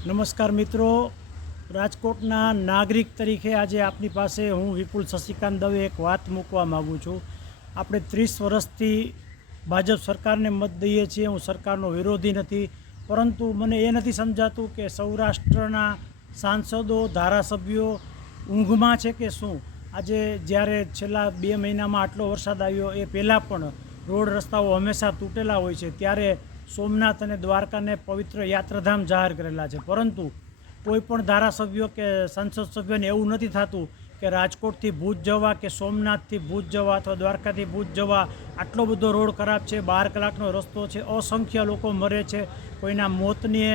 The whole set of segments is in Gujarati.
નમસ્કાર મિત્રો, રાજકોટના નાગરિક તરીકે આજે આપની પાસે હું વિપુલ શશિકાંત દવે એક વાત મૂકવા માગું છું. આપણે 30 વર્ષથી ભાજપ સરકારને મત દઈએ છીએ. હું સરકારનો વિરોધી નથી, પરંતુ મને એ નથી સમજાતું કે સૌરાષ્ટ્રના સાંસદો, ધારાસભ્યો ઊંઘમાં છે કે શું. આજે જ્યારે છેલ્લા 2 મહિનામાં આટલો વરસાદ આવ્યો, એ પહેલાં પણ રોડ રસ્તાઓ હંમેશા તૂટેલા હોય છે. ત્યારે સોમનાથ અને દ્વારકાને પવિત્ર યાત્રાધામ જાહેર કરેલા છે, પરંતુ કોઈ પણ ધારાસભ્યો કે સંસદ સભ્યોને એવું નથી થતું કે રાજકોટથી ભુજ જવા કે સોમનાથથી ભુજ જવા અથવા દ્વારકાથી ભુજ જવા આટલો બધો રોડ ખરાબ છે, 12 કલાકનો રસ્તો છે, અસંખ્ય લોકો મરે છે. કોઈના મોતને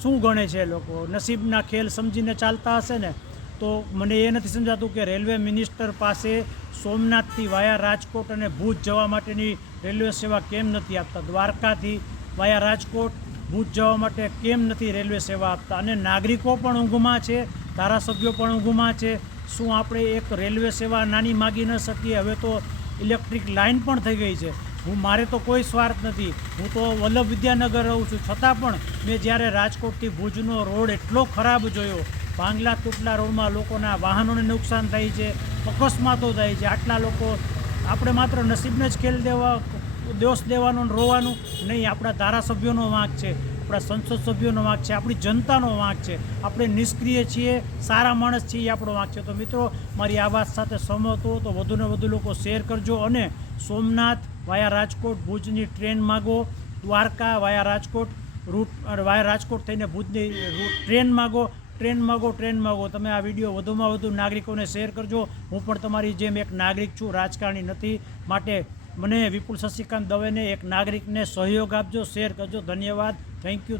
શું ગણે છે લોકો? નસીબના ખેલ સમજીને ચાલતા હશે ને. તો મને એ નથી સમજાતું કે રેલવે મિનિસ્ટર પાસે સોમનાથથી વાયા રાજકોટ અને ભુજ જવા માટેની રેલવે સેવા કેમ નથી આપતા? દ્વારકાથી વાયા રાજકોટ ભુજ જવા માટે કેમ નથી રેલવે સેવા આપતા? અને નાગરિકો પણ ઊંઘમાં છે, ધારાસભ્યો પણ ઊંઘમાં છે. શું આપણે એક રેલવે સેવા નાની માગી ન શકીએ? હવે તો ઇલેક્ટ્રિક લાઇન પણ થઈ ગઈ છે. મારે તો કોઈ સ્વાર્થ નથી, હું તો વલ્લભ વિદ્યાનગર રહું છું, છતાં પણ મેં જ્યારે રાજકોટથી ભુજનો રોડ એટલો ખરાબ જોયો, ભાંગલા તૂટલા રોડમાં લોકોના વાહનોને નુકસાન થાય છે, અકસ્માતો થાય છે. આટલા લોકો, આપણે માત્ર નસીબને જ ખેલ દોષ દેવાનો રોવાનું નહીં. આપણા ધારાસભ્યોનો વાંક છે, આપણા સંસદ સભ્યોનો વાંક છે, આપણી જનતાનો વાંક છે. આપણે નિષ્ક્રિય છીએ, સારા માણસ છીએ, એ આપણો વાંક છે. તો મિત્રો, મારી આ વાત સાથે સહમત હો તો વધુને વધુ લોકો શેર કરજો. અને સોમનાથ વાયા રાજકોટ ભુજની ટ્રેન માગો, દ્વારકા વાયા રાજકોટ રૂટ વાયા રાજકોટ થઈને ભુજની ટ્રેન માગો. તમે આ વિડીયો વધુમાં વધુ નાગરિકોને શેર કરજો. હું પણ તમારી જેમ એક નાગરિક છું, રાજકારણી નથી. માટે મને વિપુલ શશિકાંત દવેને એક નાગરિકને સહયોગ આપજો, શેર કરજો. ધન્યવાદ. Thank you.